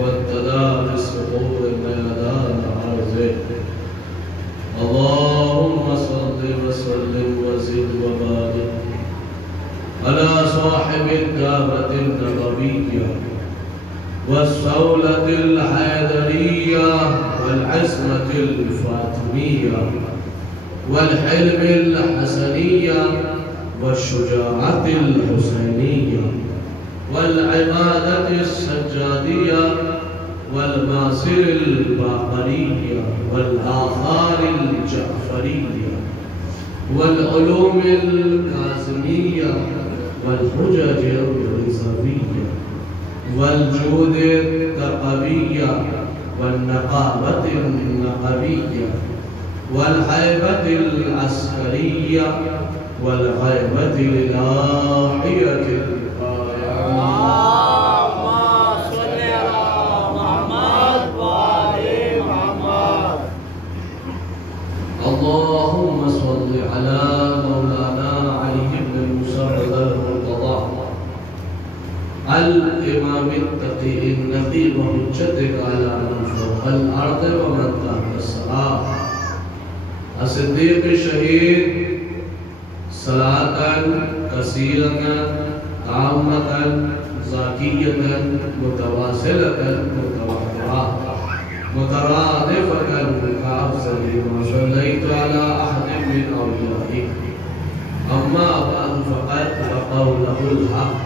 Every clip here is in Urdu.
والتدارس ظهور الميدان عرضه اللهم صل وسلم وزد وبارك على صاحب الدعوة النبوية والصولة الحيدرية والعصمة الفاطمية والحلم الحسنية والشجاعة الحسينية والعبادة السجادية والماصر الباقرية والآثار الجعفرية والعلوم الكاظمية والحجج الرضوية والجود التقوية والنقابة النقبية والهيبة العسكرية والغيبة الإلهية اللهم صل على مولانا علي بن المسعود المرتضى الإمام التقي النقي وحجتك على من فوق الأرض ومن تحت الثرى الصديق الشهيد صلاة كثيرة عامة زاكية متواصلة متواترة مترادفة كأفضل ما صليت على أحد من أوليائك أما بعد فقد وقوله الحق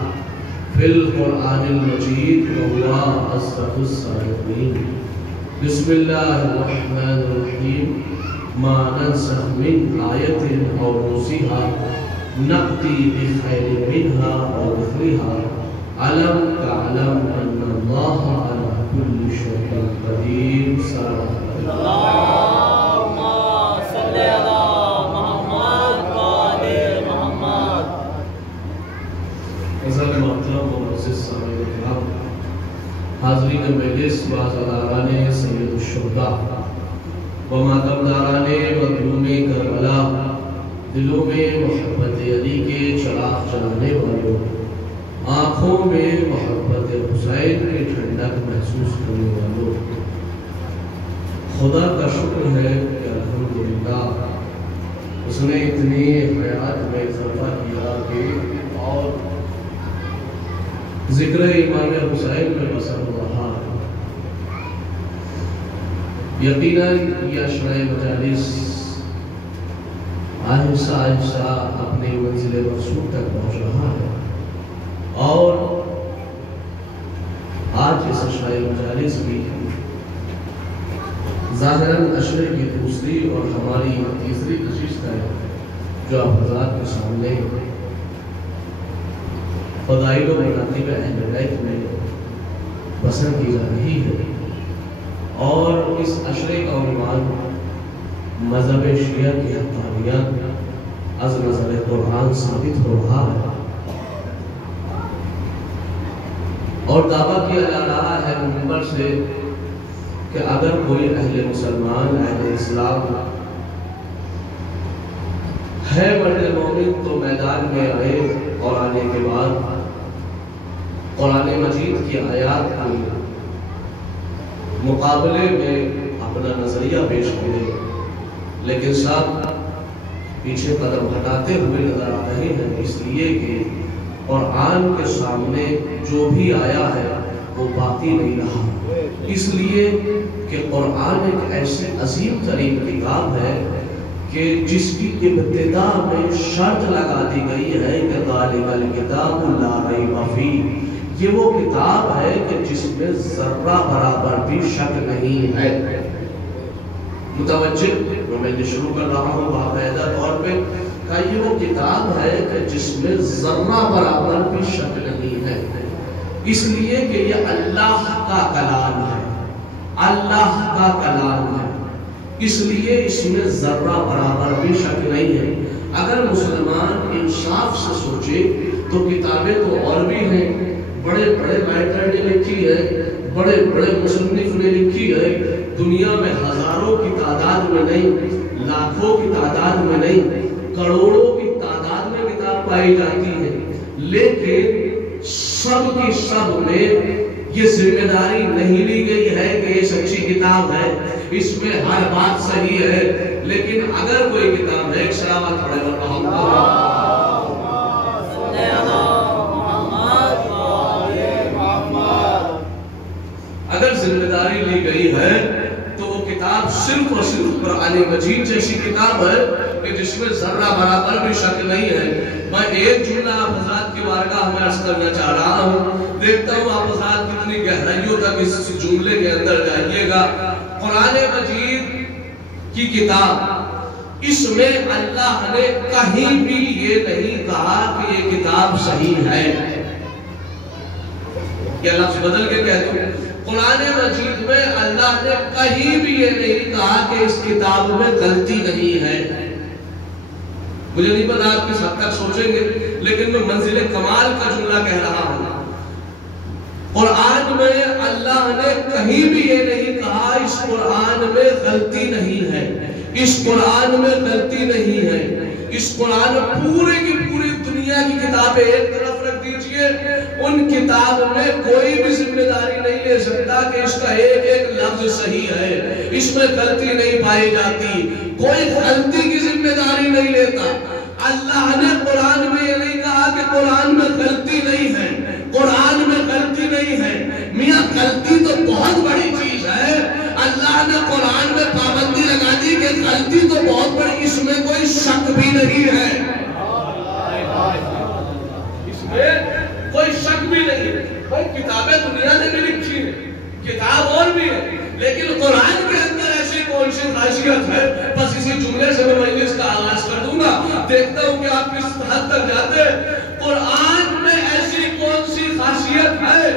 في القرآن المجيد وهو أصدق الصادقين بسم الله الرحمن الرحيم ما ننسخ من آية أو ننسها نأتي بخير منها أو مثلها ألم تعلم أن الله على كل شيء قدير اللهم صل على محمد وآل محمد. عزیز محترم و معزز سامعین کرام، حاضرین مجلس و عزاداران سید الشہداء و ماتمداران مظلوم کربلا، دلوں میں محبت علی کے چراغ جلانے والوں، آنکھوں میں محبت حسین کی ٹھنڈک محسوس کرنے والوں، خدا کا شکر ہے کہ الحمدللہ اس نے اتنی حیات میں اضافہ کیا کہ اور ذکر امام حسین میں بسر رہا ہے۔ یقیناً یہ اشرح مجالس آہستہ آہستہ اپنی منزل مقصود تک پہنچ رہا ہے، اور آج اس اشرح مجالس بھی ظاہراً اشرح کی دوسری اور ہماری تیسری نشست ہے جو آپ حضرات کے سامنے فضائل و مناقب اہل بیت میں پسند کی جا رہی ہے، اور اس اشرح کا عنوان مذہب شیعہ کی حقانیت از نظر قرآن ثابت ہو رہا ہے، اور دعویٰ کیا جا رہا ہے منبر سے کہ اگر کوئی اہل مسلمان اہل اسلام ہے مرد مومن تو میدان میں آئے اور آنے کے بعد قرآن مجید کی آیات کے مقابلے میں اپنا نظریہ پیش کرے، لیکن ساتھ پیچھے قدم ہٹاتے ہوئے نظر آ رہے ہیں، اس لیے کہ قرآن کے سامنے جو بھی آیا ہے وہ باقی نہیں رہا، اس لیے کہ قرآن ایک ایسی عظیم ترین کتاب ہے کہ جس کی ابتدا میں شرط لگا دی گئی ہے کہ ذالک الکتاب لا ریب فیہ، یہ وہ کتاب ہے کہ جس میں ذرہ برابر بھی شک نہیں ہے۔ متوجہ میں شروع کر رہا ہوں باقاعدہ طور پہ کہ یہ وہ کتاب ہے کہ جس میں ذرہ برابر بھی شک نہیں ہے، اس لیے کہ یہ اللہ کا کلام ہے، اللہ کا کلام ہے، اس لیے اس میں ذرہ برابر بھی شک نہیں ہے۔ اگر مسلمان انصاف سے سوچے تو کتابیں تو اور بھی ہیں، بڑے بڑے رائٹر نے لکھی ہے، بڑے بڑے مصنف نے لکھی ہے، دنیا میں ہزاروں کی تعداد میں نہیں، لاکھوں کی تعداد میں نہیں، کروڑوں کی تعداد میں کتاب پائی جاتی ہے، لیکن سب کی سب میں یہ ذمہ داری نہیں لی گئی ہے کہ یہ سچی کتاب ہے، اس میں ہر بات صحیح ہے، لیکن اگر کوئی کتاب ہے، ایک سلامت پڑھے اگر ذمہ داری لی گئی ہے تو وہ کتاب صرف اور صرف قرآن مجید جیسی کتاب ہے کہ جس میں ذرہ برابر بھی شک نہیں ہے۔ میں ایک جملہ آپ حضرات کی بارگاہ میں عرض کرنا چاہ رہا ہوں، دیکھتا ہوں آپ حضرات کتنی گہرائیوں تک اس جملے کے اندر جائیے گا۔ قرآن مجید کی کتاب، اس میں اللہ نے کہیں بھی یہ نہیں کہا کہ یہ کتاب صحیح ہے۔ یہ لفظ بدل کے کہہ دوں، قرآن مجید میں اللہ نے کہیں بھی یہ نہیں کہا کہ اس کتاب میں غلطی نہیں ہے۔ مجھے نہیں پتا آپ کس حد تک سوچیں گے، لیکن میں منزل کمال کا جملہ کہہ رہا ہوں۔ قرآن میں اللہ نے کہیں بھی یہ نہیں کہا اس قرآن میں غلطی نہیں ہے، اس قرآن میں غلطی نہیں ہے۔ اس قرآن پورے کی پوری دنیا کی کتابیں ایک طرف رکھ دیجئے، ان کتاب میں کوئی بھی ذمہ داری نہیں لے سکتا کہ اس کا ایک ایک لفظ صحیح ہے، اس میں غلطی نہیں پائی جاتی، کوئی غلطی کی ذمہ داری نہیں لیتا۔ اللہ نے قرآن میں یہ نہیں کہا کہ قرآن میں غلطی نہیں ہے، قرآن میں غلطی نہیں ہے۔ میاں غلطی تو بہت بڑی چیز ہے، اللہ نے قرآن میں پابندی لگا دی کہ غلطی تو بہت بڑی، اس میں کوئی شک بھی نہیں ہے، اس میں کوئی شک بھی نہیں ہے۔ بھائی کتابیں دنیا نے بھی لکھی ہیں، کتاب اور بھی ہے، لیکن قرآن کے اندر ایسی کون سی خاصیت ہے؟ بس اسی جملے سے میں مجلس کا آغاز کر دوں گا، دیکھتا ہوں کہ آپ کس حد تک جاتے ہیں۔ قرآن میں ایسی کون سی خاصیت ہے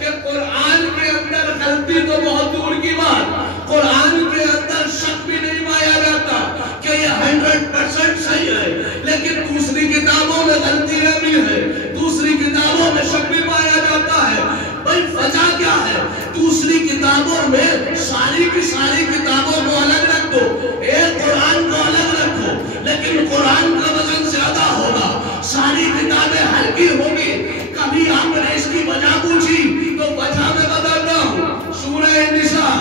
کہ قرآن کے اندر غلطی تو بہت دور کی بات، قرآن کے اندر شک بھی نہیں پایا جاتا کہ یہ 100% صحیح ہے، لیکن دوسری کتابوں میں غلطیاں بھی ہیں، دوسری کتابوں میں شک بھی پایا جاتا ہے۔ بھائی وجہ کیا ہے؟ دوسری کتابوں میں ساری کی ساری کتابوں کو الگ رکھ دو، ایک قرآن کو الگ رکھو، لیکن قرآن کا وزن زیادہ ہوگا، ساری کتابیں ہلکی ہوگی۔ کبھی آپ نے اس کی وجہ پوچھی تو وجہ میں بتاتا ہوں، سورہ نساء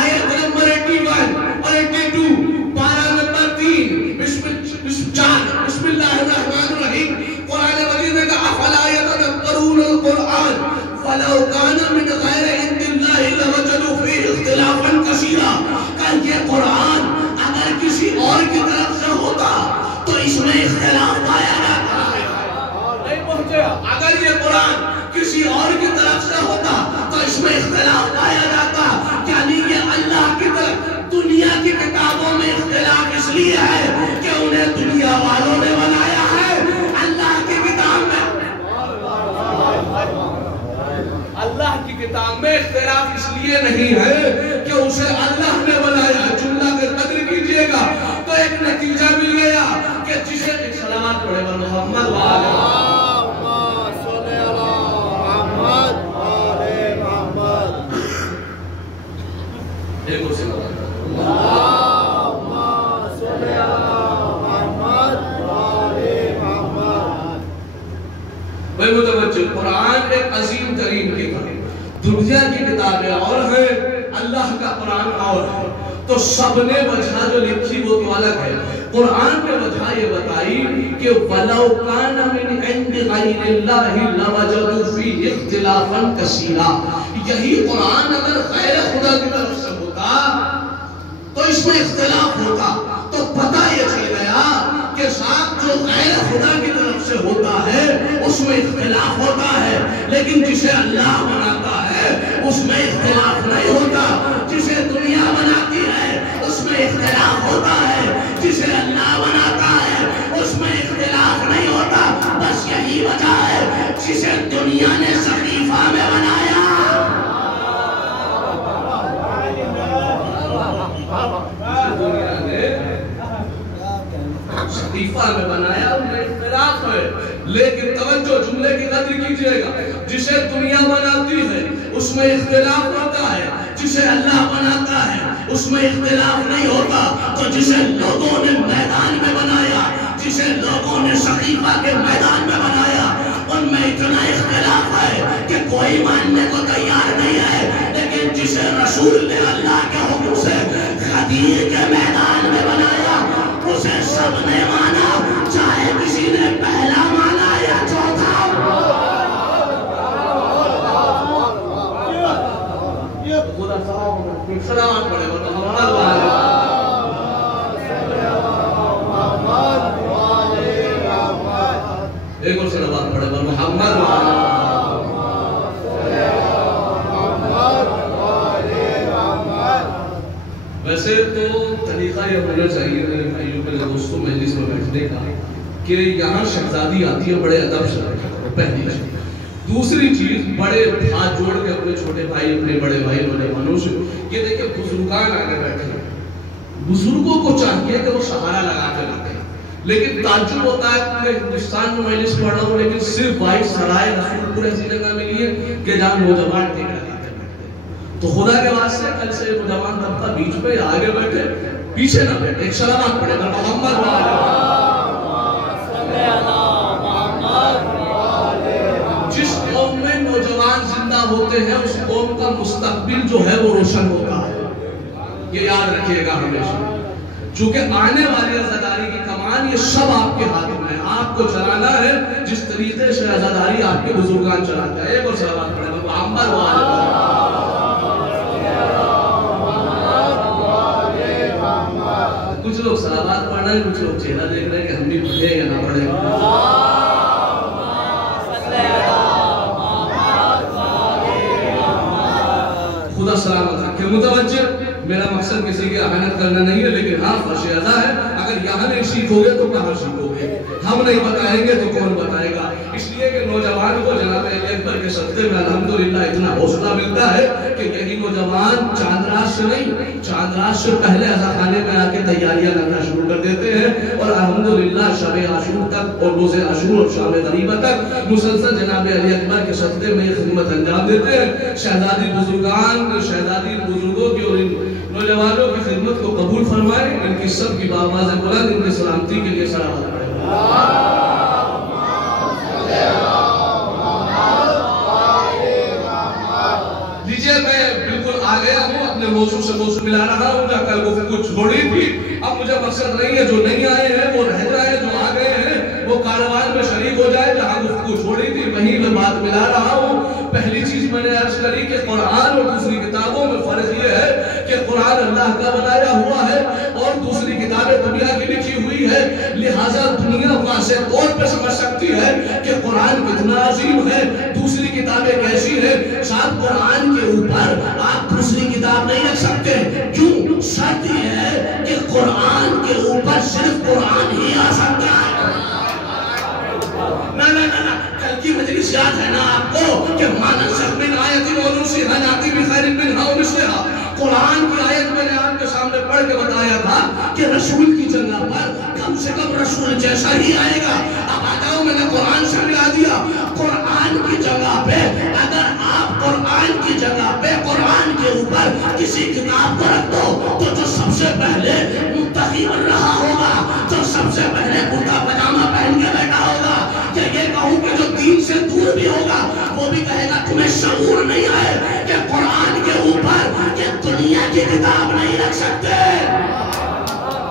آیت نمبر 81 اور 82، پارہ نمبر 3، بسم اللہ الرحمن الرحیم۔ قرآن مجید میں کہا افلا یتدبرون القرآن ولو کان من غیر عند اللہ لوجدوا فیہ اختلافا کثیرا۔ کہ یہ قرآن اگر کسی اور کی طرف سے ہوتا تو اس میں اختلاف پایا جاتا ہے۔ نہیں پہنچے، اگر یہ قرآن کسی اور کی طرف سے ہوتا تو اس میں اختلاف پایا جاتا۔ یعنی یہ اللہ کی طرف، دنیا کی کتابوں میں اختلاف اس لیے ہے کہ انہیں دنیا والوں نے بنایا ہے، اللہ کی کتاب میں اللہ کی کتاب میں اختلاف اس لیے نہیں ہے کہ اسے اللہ نے بنایا۔ جملہ کا قدر کیجئے گا تو ایک نتیجہ مل گیا کہ جسے ایک سلامات پڑھے محمد وآلہ ایک اور سے بات بھائی متوجہ، قرآن ایک عظیم ترین کتاب، دنیا کی کتابیں اور ہیں، اللہ کا قرآن اور ہے، تو سب نے وجہ جو لکھی وہ تو الگ ہے۔ قرآن نے وجہ یہ بتائی کہ وَلَوْ كَانَ مِنْ عِنْدِ غَيْرِ اللَّهِ لَوَجَدُوا فِيهِ اخْتِلَافًا كَثِيرًا۔ یہی قرآن اگر غیر خدا کی طرف سے ہوتا تو اس میں اختلاف ہوتا، تو پتہ یہ چل گیا کہ صاحب جو غیر خدا کی طرف سے ہوتا ہے اس میں اختلاف ہوتا ہے، لیکن جسے اللہ بناتا ہے اس میں اختلاف نہیں ہوتا۔ جسے دنیا بناتی ہے اس میں اختلاف ہوتا ہے، جسے اللہ بناتا ہے اس میں اختلاف نہیں ہوتا۔ بس یہی وجہ ہے جسے دنیا نے صحیفہ میں بنایا، صحیفہ میں بنایا، ان میں اختلاف ہے، لیکن توجہ جملے کی قدر کیجئے گا، جسے دنیا بناتی ہے اس میں اختلاف ہوتا ہے، جسے اللہ بناتا ہے اس میں اختلاف نہیں ہوتا۔ تو جسے لوگوں نے میدان میں بنایا، جسے لوگوں نے صحیفہ کے میدان میں بنایا، ان ان میں اتنا اختلاف ہے کہ کوئی ماننے کو تیار نہیں ہے، لیکن جسے رسول نے اللہ کے حکم سے غدیر کے میدان میں بنایا اسے سب نے مانا، چاہے کسی نے پہلا مانا یا چوتھا۔ سلام پڑھے ایک اور سلام پڑھے محمد ویسے تو طریقہ یہ ہونا چاہیے میرے بھائیوں میرے دوستوں مجلس میں بیٹھنے کا کہ یہاں شہزادی آتی ہے بڑے ادب سے، پہلی چیز۔ دوسری چیز بڑے ہاتھ جوڑ کے اپنے چھوٹے بھائی اپنے بڑے بھائی نوجوانوں سے یہ دیکھیں بزرگان آگے بیٹھے ہیں، بزرگوں کو چاہیے کہ وہ سہارا لگا کے رکھیں، لیکن تعجب ہوتا ہے پورے ہندوستان میں مجلس پڑھ رہا ہوں لیکن صرف وائس سرائے رسول پورے ایسی جگہ ملی ہے کہ جہاں نوجوان ٹھیک لگاتے بیٹھتے۔ تو خدا کے واسطے کل سے نوجوان طبقہ بیچ میں آگے بیٹھے پیچھے نہ بیٹھے، ایک سلامات پڑھے گا محمد جس قوم میں نوجوان زندہ ہوتے ہیں اس قوم کا مستقبل جو ہے وہ روشن ہوتا ہے، یہ یاد رکھیے گا ہمیشہ، چونکہ آنے والی عزاداری کی کمان یہ سب آپ کے ہاتھ میں ہے، آپ کو چلانا ہے جس طریقے سے عزاداری آپ کے بزرگان چلاتے ہیں۔ ایک اور سلامات پڑھے گا محمد کچھ لوگ سلامات پڑھ رہے ہیں، کچھ لوگ چہرہ دیکھ رہے ہیں کہ ہم بھی پڑھے یا نہ پڑھے۔ خدا سلامت رکھے۔ متوجہ میرا مقصد کسی کی اہانت کرنا نہیں ہے، لیکن ہاں فرش ادا ہے، اگر یہاں نہیں سیکھو گے تو کہاں سیکھو گے؟ ہم نہیں بتائیں گے تو کون بتائے گا؟ اس لیے کہ نوجوان کو جناب علی اکبر کے صدقے میں الحمدللہ اتنا حوصلہ ملتا ہے کہ یہی نوجوان چاند رات سے نہیں، چاند رات سے پہلے عزا خانے میں آ کے تیاریاں کرنا شروع کر دیتے ہیں، اور الحمدللہ شب عاشور تک اور روز عاشور اور شام غریبہ تک مسلسل جناب علی اکبر کے صدقے میں یہ خدمت انجام دیتے ہیں۔ شہزادی بزرگان، شہزادی بزرگوں کی اور ان نوجوانوں کی خدمت کو قبول فرمائے، ان کی سب کی بآواز بلند ان کی سلامتی کے لیے سلام پڑھیں۔ لیجئے میں بالکل آ گیا ہوں، اپنے موضوع سے موضوع ملا رہا ہوں، جہاں کل گفتگو چھوڑی تھی، اب مجھے مقصد نہیں ہے جو نہیں آئے ہیں وہ رہ جائے، جو آ گئے ہیں وہ کاروان میں شریک ہو جائے، جہاں گفتگو چھوڑی تھی وہیں میں بات ملا رہا ہوں۔ پہلی چیز میں نے عرض کری کہ قرآن اور دوسری کتابوں میں فرق یہ ہے کہ قرآن اللہ کا بنایا ہوا ہے اور دوسری کتابیں دنیا کی لکھی ہوئی ہے، لہٰذا دنیا واضح طور پہ سمجھ سکتی ہے کہ قرآن کتنا عظیم ہے، دوسری کتابیں کیسی ہیں۔ صاحب قرآن کے اوپر آپ دوسری کتاب نہیں رکھ سکتے، کیوں؟ شرط یہ ہے کہ قرآن کے اوپر صرف قرآن ہی آ سکتا ہے۔ نہ کل کی مجلس یاد ہے نا آپ کو کہ مانسخ من آیت وننسخھا نأتی بخیر منہا او مثلھا، قرآن کی آیت میں نے آپ کے سامنے پڑھ کے بتایا تھا کہ رسول کی جگہ پر کم سے کم رسول جیسا ہی آئے گا۔ اب آتا ہوں میں نے قرآن سے ملا دیا، قرآن کی جگہ پہ اگر آپ قرآن کی جگہ پہ قرآن کے اوپر کسی کتاب کو رکھ دو تو جو سب سے پہلے متقی بن رہا ہوگا، جو سب سے پہلے کرتا پجامہ پہن کے بیٹھا ہوگا، یا یہ کہوں کہ جو دین سے دور بھی ہوگا وہ بھی کہے گا تمہیں شعور نہیں ہے کہ قرآن کے اوپر یہ دنیا کی کتاب نہیں رکھ سکتے،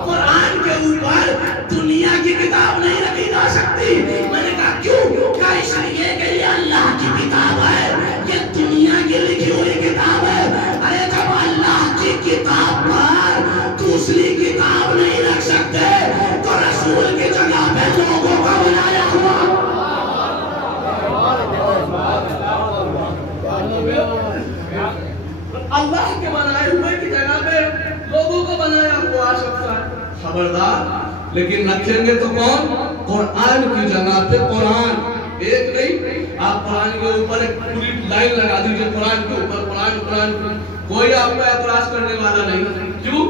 قرآن کے اوپر دنیا کی کتاب نہیں رکھی جا سکتی۔ میں نے کہا کیوں؟ کہا اس لیے کہ یہ اللہ کی کتاب ہے، یہ دنیا کی لکھی ہوئی کتاب ہے۔ ارے جب اللہ کی کتاب پر دوسری کتاب نہیں رکھ سکتے تو رسول کی جگہ پہ لوگوں کا بنایا ہوا اللہ کے بنائے ہوئے کی جگہ پہ لوگوں کو بنایا ہوا آ سکتا ہے۔ خبردار، لیکن رکھیں گے تو کون؟ قرآن کی جگہ پہ قرآن، ایک نہیں، آپ قرآن کے اوپر ایک پوری لائن لگا دیجئے، قرآن کے اوپر قرآن، کوئی آپ کو اعتراض کرنے والا نہیں۔ کیوں؟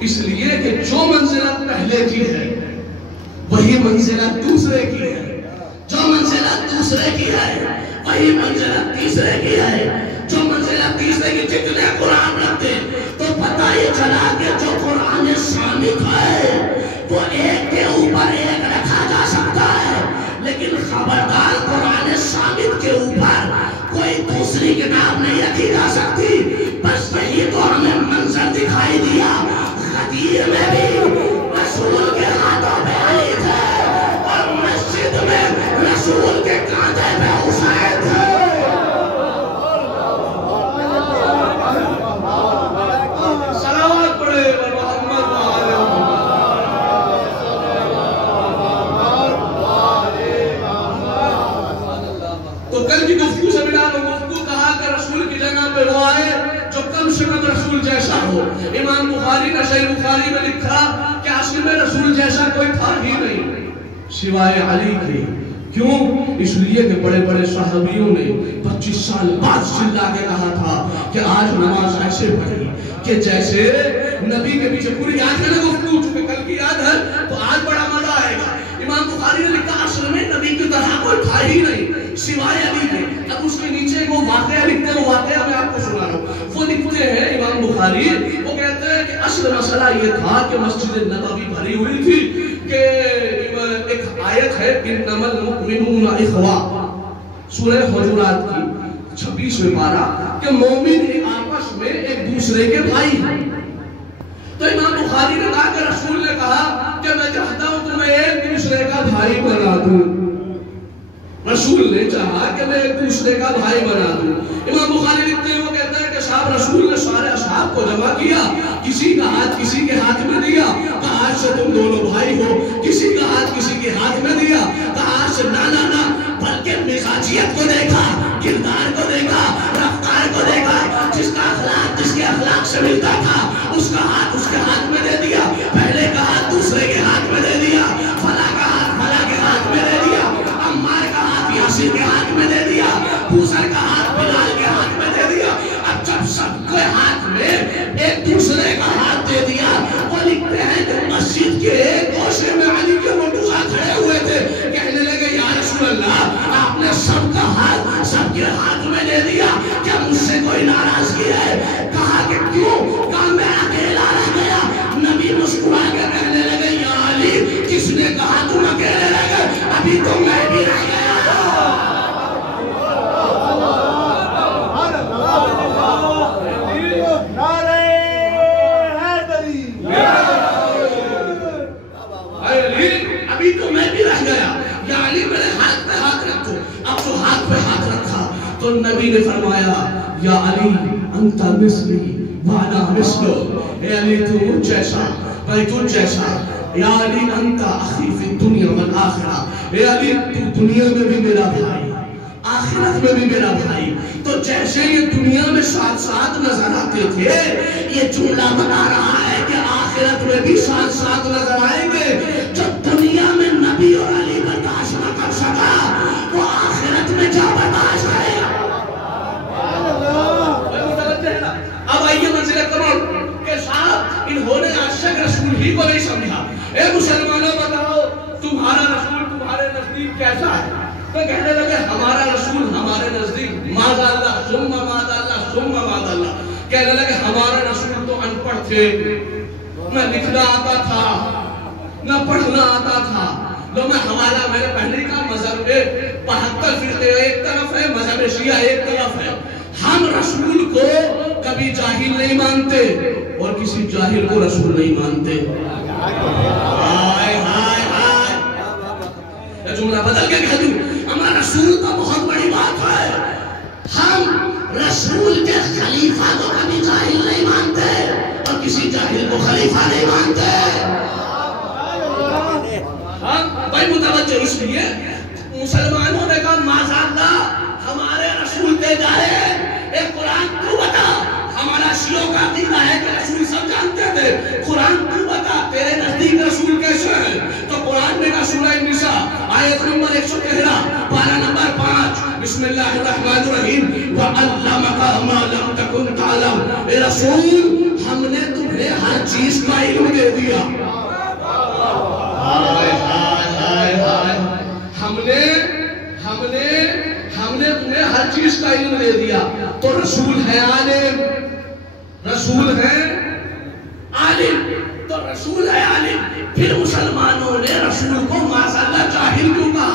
اس لیے کہ جو منزلت پہلے کی ہے وہی منزلت دوسرے کی ہے، جو منزلت دوسرے کی ہے وہی منزلت تیسرے کی ہے، جو منزلت تیسرے کی جتنے قرآن رکھتے تو پتہ یہ چلا کہ جو قرآن سامت ہے وہ ایک کے اوپر ایک رکھا جا سکتا ہے، لیکن خبردار قرآن ثابت کے اوپر کوئی دوسری کتاب نہیں رکھی جا سکتی. بس یہی تو ہمیں منظر دکھائی دیا. غدیر میں بھی رسول کے ہاتھوں پہ علی تھے اور مسجد میں رسول کے کاندھے پہ حسین تھے. رسول جیسا ہو. امام بخاری نے صحیح بخاری میں لکھا کہ اصل میں رسول جیسا کوئی تھا ہی نہیں سوائے علی کے. کیوں؟ اس لیے کہ بڑے بڑے صحابیوں نے 25 سال بعد چلا کے کہا تھا کہ آج نماز ایسے پڑھی کہ جیسے نبی کے پیچھے پوری یاد ہے نا گفتگو چونکہ کل کی یاد ہے تو آج بڑا مزہ آئے گا. امام بخاری نے لکھا اصل میں نبی کی طرح کوئی تھا ہی نہیں سوائے علی کے. اب اس کے نیچے وہ واقعہ لکھتے ہیں, وہ واقعہ میں آپ کو سنا رہا ہوں. وہ لکھتے ہیں امام بخاری, وہ کہتے ہیں کہ اصل مسئلہ یہ تھا کہ مسجد نبوی بھری ہوئی تھی کہ ایک آیت ہے انما المؤمنون اخوہ سورہ حجرات کی 26ویں پارہ کہ مومن آپس میں ایک دوسرے کے بھائی ہیں. تو امام بخاری نے کہا کہ رسول نے کہا کہ میں چاہتا ہوں تمہیں ایک دوسرے کا بھائی بنا دوں. رسول نے چاہا کہ میں ایک دوسرے کا بھائی بنا دوں. امام بخاری لکھتے ہیں, وہ کہتا ہے کہ صاحب رسول نے سارے اصحاب کو جمع کیا, کسی کا ہاتھ کسی کے ہاتھ میں دیا, کہا آج سے تم دونوں بھائی ہو. کسی کا ہاتھ کسی کے ہاتھ میں دیا, کہا آج سے نہ بلکہ مزاجیت کو دیکھا, کردار کو دیکھا, رفتار کو دیکھا, جس کا اخلاق جس کے اخلاق سے ملتا تھا اس کا ہاتھ اس کے ہاتھ میں دے دیا, پہلے کا ہاتھ دوسرے کے ہاتھ میں دے دیا, فلاں کا ہاتھ فلاں کے ہاتھ میں دے دیا, عمار کا ہاتھ یاسر کے ہاتھ میں دے دیا, بوسر کا ہاتھ بلال کے ہاتھ میں دے دیا. اب جب سب کے ہاتھ میں ایک دوسرے کا ہاتھ دے دیا, وہ لکھتے ہیں کہ مسجد کے ایک گوشے میں علی کے مرتضیٰ کھڑے ہوئے تھے, کہنے لگے یا رسول اللہ آپ نے سب کا ہاتھ سب کے ہاتھ میں دے دیا, کیا مجھ سے کوئی ناراضگی ہے؟ کہا کہ کیوں؟ کہا میں اکیلا رہ گیا. نبی مسکرا کے کہنے لگے یا علی کس نے کہا تم اکیلے رہ گئے, ابھی تو میں بھی رہ گیا. ابھی تو میں بھی رہ گیا. یا علی میرے ہاتھ پہ ہاتھ رکھو. اب تو ہاتھ پہ ہاتھ رکھا تو نبی نے فرمایا یا علی انت مثلی وانا مثلو, اے علی تو مجھ جیسا میں تجھ جیسا. یا علی انت اخی فی الدنیا والآخرہ, اے علی تو دنیا میں بھی میرا بھائی آخرت میں بھی میرا بھائی. تو جیسے یہ دنیا میں ساتھ ساتھ نظر آتے تھے, یہ جملہ بتا رہا ہے کہ آخرت میں بھی ساتھ ساتھ نظر آئیں گے. جو دنیا میں نبی اور علی برداشت نہ کر سکا وہ آخرت میں کیا برداشت کرے گا. اب آئیے منزل کمال کہ صاحب انہوں نے آج تک رسول ہی کو نہیں سمجھا. اے مسلمانوں بتاؤ تمہارا رسول تمہارے نزدیک کیسا ہے؟ تو کہنے لگے ہمارا رسول ہمارے نزدیک ماذا اللہ ثم ماذا اللہ ثم ماذا اللہ. کہنے لگے ہمارا رسول تو ان پڑھ تھے, نہ لکھنا آتا تھا نہ پڑھنا آتا تھا. لو میں حوالہ میں نے پہلے کا مذہب 72 فرقے ایک طرف ہے, مذہب شیعہ ایک طرف ہے. ہم رسول کو کبھی جاہل نہیں مانتے اور کسی جاہل کو رسول نہیں مانتے. ہائے ہائے ہائے, یہ جملہ بدل کے کہہ دوں, ہمارا رسول تو بہت بڑی بات ہے. ہم رسول کے خلیفہ کو کبھی جاہل نہیں مانتے اور کسی جاہل کو خلیفہ نہیں مانتے. بھائی متوجہ, اس لیے مسلمانوں نے کہا ماذا اللہ ہمارے رسول دے جائے, ایک قرآن تو بتا. ہمارا شیعوں کا عقیدہ ہے کہ رسول سب جانتے تھے, قرآن تو بتا تیرے نزدیک رسول کیسے ہے. تو قرآن میں کا سورہ النساء آیت نمبر 113 پارہ نمبر 5 بسم اللہ الرحمن الرحیم وَعَلَّمَكَ مَا لَمْ تَكُنْ تَعْلَمْ. اے رسول ہم نے تمہیں ہر چیز کا علم دے دیا. ہم نے تمہیں ہر چیز کا علم دے دیا. تو رسول ہے عالم, رسول ہے عالم, تو رسول ہے عالم. پھر مسلمانوں نے رسول کو ماذا اللہ جاہل کیوں کہا؟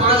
5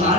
4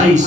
22।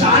4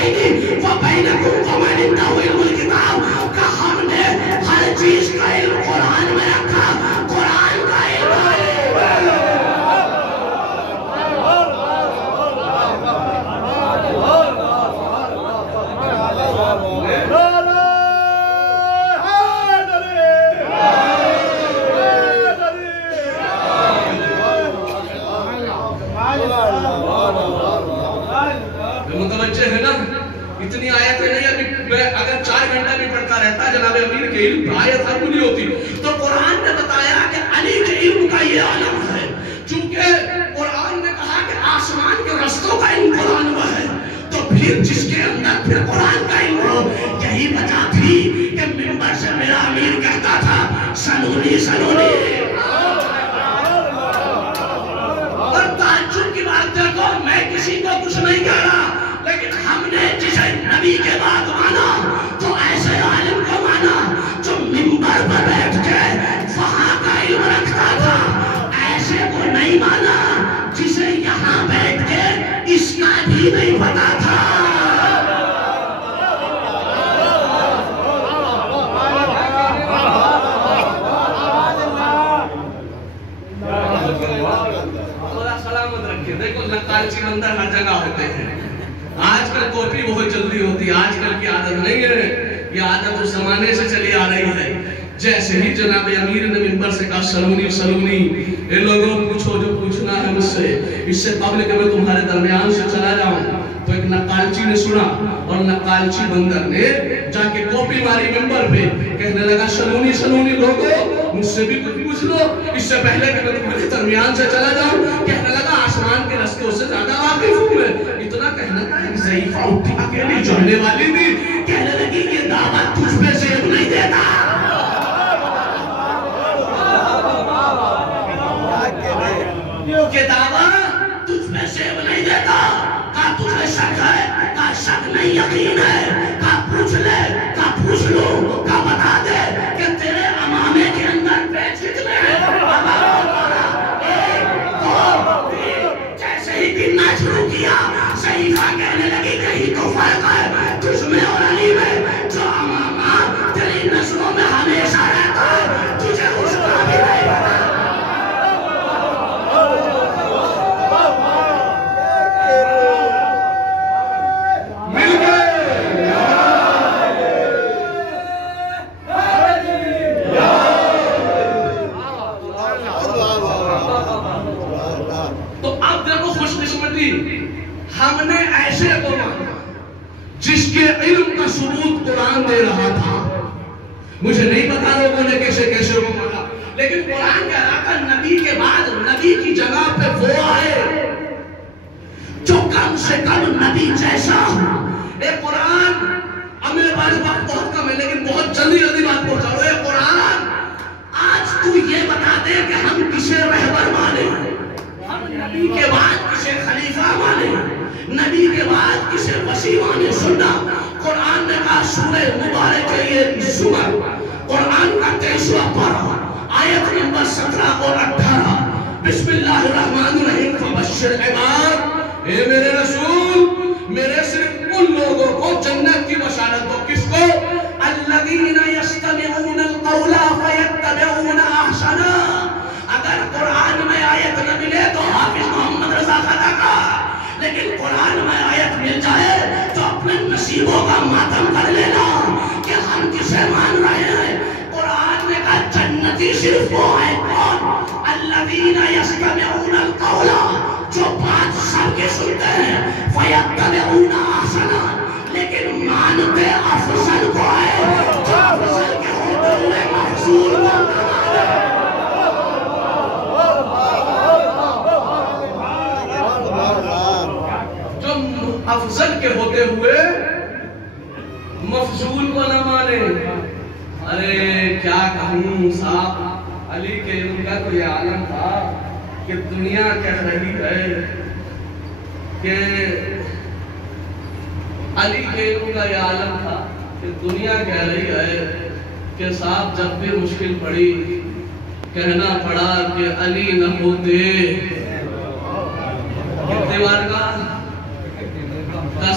بَيْنِي وَبَيْنَكُمْ وَمَنِ عنْدَهُ عِلْمُ الْكِتَابِ کہ ہم نے ہر چیز کا علم قرآن میں رکھا، قرآن کا علم متوجہ ہے نا؟ اتنی آیتیں نہیں، ابھی اگر 4 گھنٹہ بھی پڑھتا رہتا جناب امیر کے علم آیت ہر نہیں ہوتی. تو قرآن نے بتایا کہ علی کے علم کا یہ عالم ہے. چونکہ قرآن نے کہا کہ آسمان کے رستوں کا علم قرآن میں ہے، تو پھر جس کے اندر پھر قرآن کا علم ہو. یہی وجہ تھی کہ منبر سے میرا امیر کہتا تھا سنونی سنونی. اور تعجب کی بات دیکھو، میں کسی کو کچھ نہیں کہہ رہا، لیکن ہم نے جسے نبی کے بعد مانا تو ایسے عالم کو مانا جو منبر پر بیٹھ کے وہاں کا علم رکھتا تھا. ایسے کو نہیں مانا جسے یہاں بیٹھ کے اس کا بھی نہیں پتا تھا. سلامت رکھے. دیکھو نقالچی اندر ہر جگہ ہوتے ہیں. آج کل کاپی بہت جلدی ہوتی ہے، آج کل کی عادت نہیں ہے، یہ عادت اس زمانے سے چلی آ رہی ہے. جیسے ہی جناب امیر نے منبر سے کہا سلونی سلونی، ان لوگوں پوچھو جو پوچھنا ہے مجھ سے، اس سے قبل کہ میں تمہارے درمیان سے چلا جاؤں. تو ایک نقالچی نے سنا اور نقالچی بندر نے جا کے کاپی ماری منبر پہ، کہنے لگا سلونی سلونی لوگوں مجھ سے بھی کچھ پوچھ لو اس سے پہلے کہ میں تمہارے درمیان سے چلا جاؤں. کہنے لگا آسمان کے رستوں سے زیادہ واقف ہوں میں. اتنا کہنا تھا ایک ضعیفہ اٹھی اکیلی جڑنے والی تھی، کہنے لگی یہ دعوت تجھ پہ زیب نہیں دیتا. کہ دعوت تجھ پہ زیب نہیں دیتا. کہا تجھے شک ہے؟ کہا شک نہیں یقین ہے. کہا پوچھ لے. کہا پوچھ لو. کہا بتا دے کہ تیرے امامے کے اندر پیچ کتنے ہیں؟ جیسے ہی گننا شروع کیا صحیفہ کہنے لگی کہیں تو فرق ہے تجھ میں اور علی میں، جو امامہ تیری نسلوں میں ہمیشہ رہتا ہے تجھے اس کا بھی نہیں پتا. مل گئے. تو اب دیکھو خوش قسمتی، ہم نے ایسے کو مانا جس کے علم کا ثبوت قرآن دے رہا تھا. مجھے نہیں پتا لوگوں نے کیسے کیسے کو مانا، لیکن قرآن کہہ رہا تھا نبی کے بعد نبی کی جگہ پہ وہ آئے جو کم سے کم نبی جیسا ہو. اے قرآن، اب میرے پاس وقت بہت کم ہے لیکن بہت جلدی جلدی بات پہنچا رہا ہوں. اے قرآن، آج تو یہ بتا دے کہ ہم کسے رہبر مانے، ہم نبی کے بعد کسے خلیفہ مانے، نبی کے بعد کسے وسیع مانے. سننا قرآن نے کہا سورہ مبارک یہ زمر قرآن کا 23واں پارہ آیت نمبر 17 اور 18. بسم اللہ الرحمن الرحیم. فبشر عباد، اے میرے رسول میرے صرف ان لوگوں کو جنت کی بشارت دو. کس کو؟ الذین یستمعون القول فیتبعون احسنا. اگر قرآن میں آیت نہ ملے تو حافظ محمد رضا خدا کا، لیکن قرآن میں آیت مل جائے تو اپنے نصیبوں کا ماتم کر لینا کہ ہم کسے مان رہے ہیں. قرآن نے کہا جنتی صرف وہ ہے کون؟ الذین یستمعون القول، جو بات سب کے سنتے ہیں، فیتبعون احسنا، لیکن مانتے افضل کو ہے، جو افضل کے ہوتے ہوئے محصول کو افضل کے ہوتے ہوئے مفضول کو نہ مانے. ارے کیا کہوں صاحب، علی کے علم کا تو یہ عالم تھا کہ دنیا کہہ رہی ہے کہ علی کے علم کا یہ عالم تھا کہ دنیا کہہ رہی ہے کہ صاحب جب بھی مشکل پڑی کہنا پڑا کہ علی نہ ہوتے. کتنے بار کا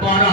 12,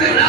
13,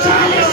40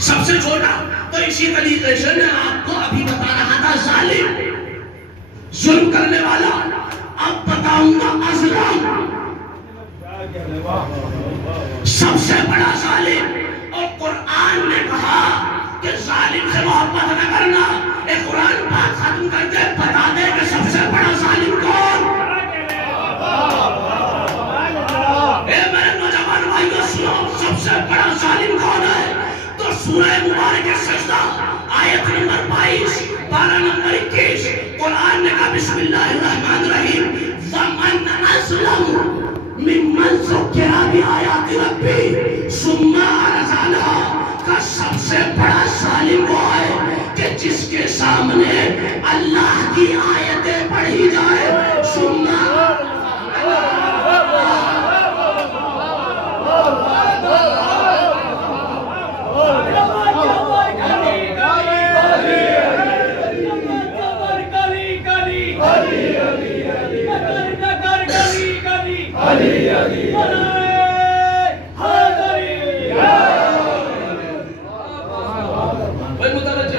سب سے چھوٹا تو اسی طریقے سے میں آپ کو ابھی بتا رہا تھا ظالم، ظلم کرنے والا. اب بتاؤں گا اظلم، سب سے بڑا ظالم. اور قرآن نے کہا کہ ظالم سے محبت نہ کرنا. ایک قرآن پاک ختم کر کے بتا دے کہ سب سے بڑا ظالم کون. اے میرے نوجوان بھائیو سنو، سب سے بڑا ظالم کون ہے؟ تو سورہ مبارک سجدہ آیت نمبر 22 پارہ نمبر 21 قرآن نے کہا بسم اللہ الرحمن الرحیم وَمَنْ أَظْلَمُ مِمَّنْ ذُكِّرَ بِآيَاتِ رَبِّهِ ثُمَّ أَعْرَضَ عَنْهَا. کا سب سے بڑا ظالم وہ ہے کہ جس کے سامنے اللہ کی آیتیں پڑھی جائے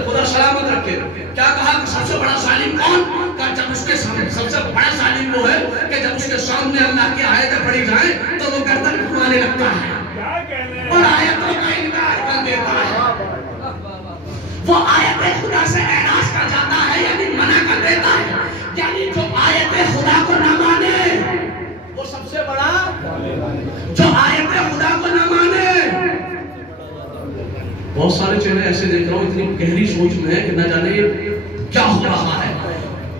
خدا سلامت رکھے. کیا کہا کہ سب سے بڑا ظالم کون؟ کہ جب اس کے سامنے سب سے بڑا ظالم وہ ہے کہ جب اس کے سامنے اللہ کی آیتیں پڑھی جائیں تو وہ گردن جھکانے لگتا ہے اور آیتوں کا انکار کر دیتا ہے. وہ آیت خدا سے اعراض کر جاتا ہے یعنی منع کر دیتا ہے. یعنی جو آیت خدا کو نہ مانے وہ سب سے بڑا، جو آیت خدا کو نہ مانے. بہت سارے چہرے ایسے دیکھ رہا ہوں اتنی گہری سوچ میں ہے کہ نہ جانے کیا ہو رہا ہے.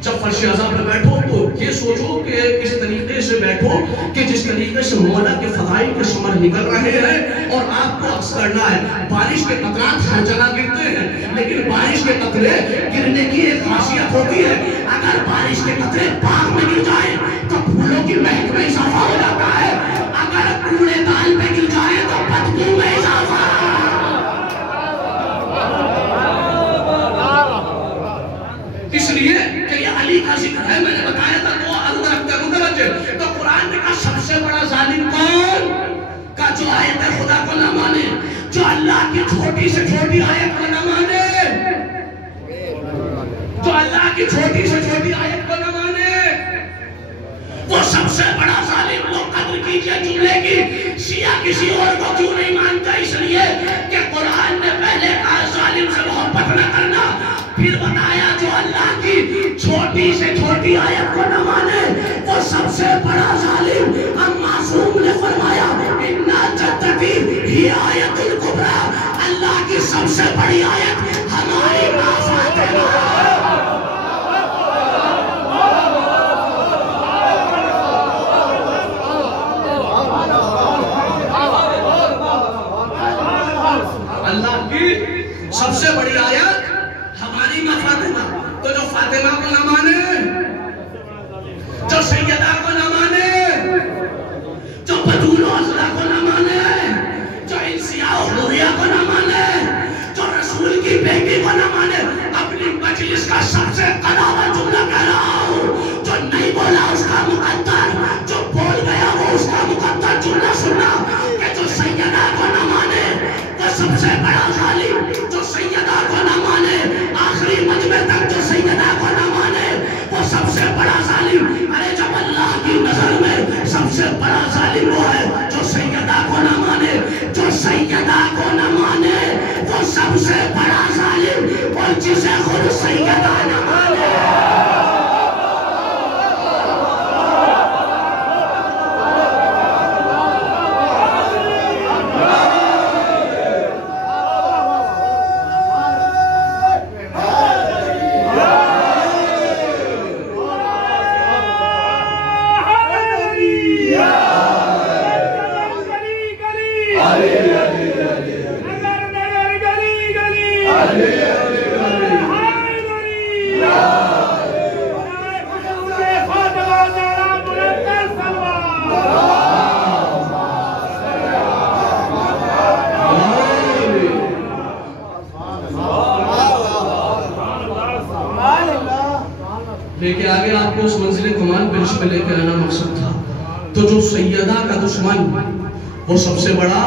جب فرش عذاب پہ بیٹھو تو یہ سوچو کہ اس طریقے سے بیٹھو کہ جس طریقے سے مولا کے فضائل کے ثمر نکل رہے ہیں اور آپ کو عکس کرنا ہے. بارش کے قطرات ہر جگہ گرتے ہیں لیکن بارش کے قطرے گرنے کی ایک خاصیت ہوتی ہے. اگر بارش کے قطرے باغ میں گر جائیں تو پھولوں کی مہک میں اضافہ ہو جاتا ہے. اگر کوڑے دان پہ گر جائیں تو بدبو میں اضافہ. اس لیے کہ یہ علی کا ذکر ہے. میں نے بتایا تھا تو اللہ رکھتا ہے متوجہ. تو قرآن نے کہا سب سے بڑا ظالم کون؟ کا جو آیت خدا کو نہ مانے، جو اللہ کی چھوٹی سے چھوٹی آیت کو نہ مانے، جو اللہ کی چھوٹی سے چھوٹی آیت کو نہ مانے وہ سب سے بڑا ظالم. لوگ قدر کیجئے جملے کی. شیعہ کسی اور کو کیوں نہیں مانتا؟ اس لیے کہ قرآن نے پہلے کہا ظالم سے محبت نہ کرنا، پھر بتایا جو اللہ کی چھوٹی سے چھوٹی آیت کو نہ مانے وہ سب سے بڑا ظالم. ہم معصوم نے فرمایا اِنَّا جَدَّتِي ہی آیت الکبریٰ، اللہ کی سب سے بڑی آیت ہماری ماں فاطمہ. اللہ کی سب سے بڑی آیت ہماری ماں فاطمہ. تو جو فاطمہ کو نہ مانے، جو سیدہ کو نہ مانے، جو بطول و عزرا کو نہ مانے، جو انسیاء و حوریہ کو نہ مانے، جو رسول کی بیٹی کو نہ مانے، اپنی مجلس کا سب سے قداور جملہ کہہ رہا ہوں، جو نہیں بولا اس کا مقدر، جو بول گیا وہ اس کا مقدر جملہ سننا کہ جو سیدہ کو نہ مانے وہ سب سے بڑا ظالم. جو سیدہ کو نہ مانے آخری مجمع تک جو سیدہ کو نہ مانے وہ سب سے بڑا ظالم. ارے جب اللہ کی نظر میں سب سے بڑا ظالم وہ ہے جو سیدہ کو نہ مانے، جو سیدہ کو نہ مانے وہ سب سے بڑا ظالم. اور جسے خود سیدہ نہ مانے لیکن آگے آپ کو اس منزل کمال پہ رشت میں لے کے آنا مقصد تھا. تو جو سیدہ کا دشمن وہ سب سے بڑا،